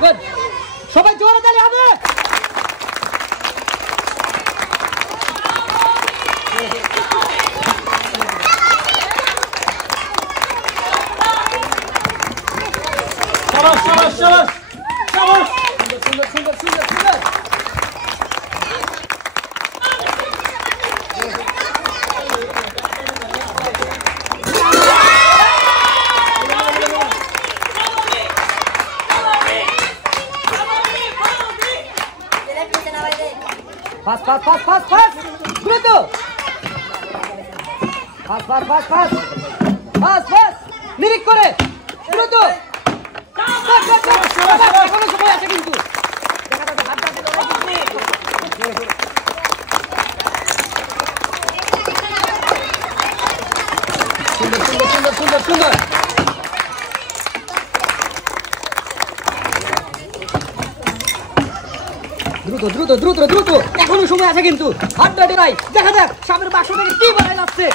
Good সবাই জোরে তালি হবে শাবাশ শাবাশ শাবাশ শাবাশ সুন্দর সুন্দর সুন্দর সুন্দর Pass, pass, pass, pass, pass. Bruto. Pass, pass, pass, pass. Pass, pass. Lirik করে. Bruto. Pass, pass, pass. এখনো সময় আছে কিন্তু। দেখা যাবে হাতটা দিতে সুন্দর সুন্দর সুন্দর সুন্দর সুন্দর। দ্রুত দ্রুত দ্রুত দ্রুত এখনো সময় আছে কিন্তু হাতটা নাই দেখা যাক সামনের বাক্স থেকে কি বানাই যাচ্ছে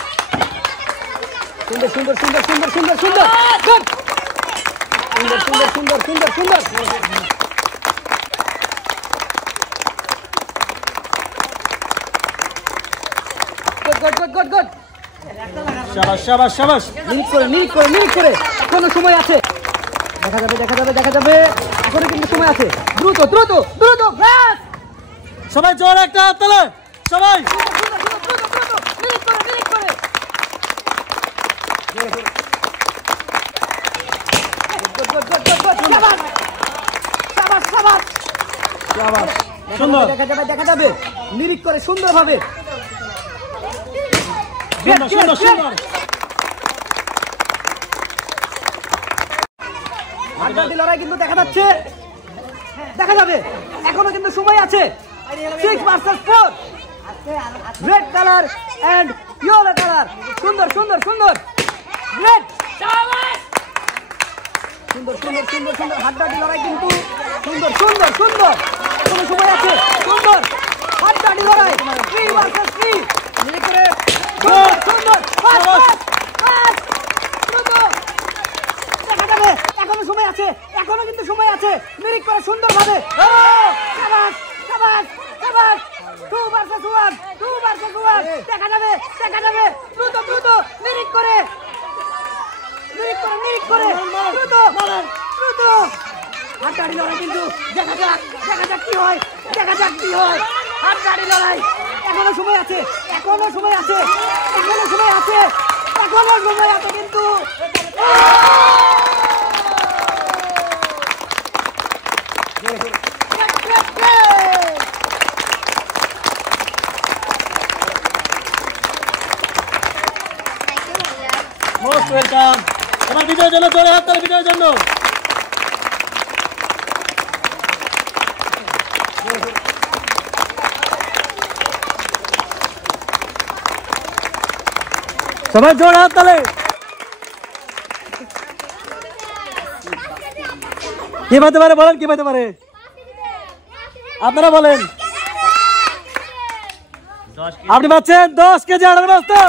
সুন্দর সুন্দর সুন্দর সুন্দর সুন্দর সুন্দর গুড সুন্দর সুন্দর সুন্দর সুন্দর সুন্দর good good good good good শাবাশ শাবাশ শাবাশ মিনিট করে মিনিট করে মিনিট করে এখনো সময় আছে দেখা যাবে দেখা যাবে দেখা যাবে এখনো কিন্তু সময় আছে দ্রুত দ্রুত দ্রুত ব্যাস সবাই জোরে একটা হাত তালে সবাই সুন্দর দেখা যাবে নিরিখ করে সুন্দর ভাবে সুন্দর সুন্দর হাড্ডাহাড্ডি লড়াই কিন্তু দেখা যাচ্ছে দেখা যাবে এখনো কিন্তু সময় আছে 6 versus 4 red colour and yellow colour সুন্দর সুন্দর সুন্দর রেড সুন্দর সুন্দর সুন্দর সুন্দর হাড্ডাহাড্ডি লড়াই কিন্তু সুন্দর সুন্দর সুন্দর এখনো সময় আছে সুন্দর হাড্ডাহাড্ডি লড়াই 3 ভার্সেস 3 মিলে করে সুন্দর সুন্দর দেখা যাবে এখনো সময় আছে এখনো কিন্তু সময় আছে মিরিক করে সুন্দর ভাবে শাবাশ শাবাশ শাবাশ 2 ভার্সেস 1 2 ভার্সেস 1 দেখা যাবে দ্রুত দ্রুত মিরিক করে দ্রুত দ্রুত হাড্ডাহাড্ডি লড়াই কিন্তু দেখা যাক কি হয় হাড্ডাহাড্ডি লড়াই এখনো সময় আছে এখনো সময় আছে কিন্তু মোস্ট ওয়েলকাম এবার বিজয়ের জন্য জোরে হাত তালে বিজয়ের জন্য সবাই জোরে হাত তালে কি পাইতে পারে বলেন কি পাইতে পারে আপনারা বলেন আপনি পাচ্ছেন 10 কেজি আটার বস্তা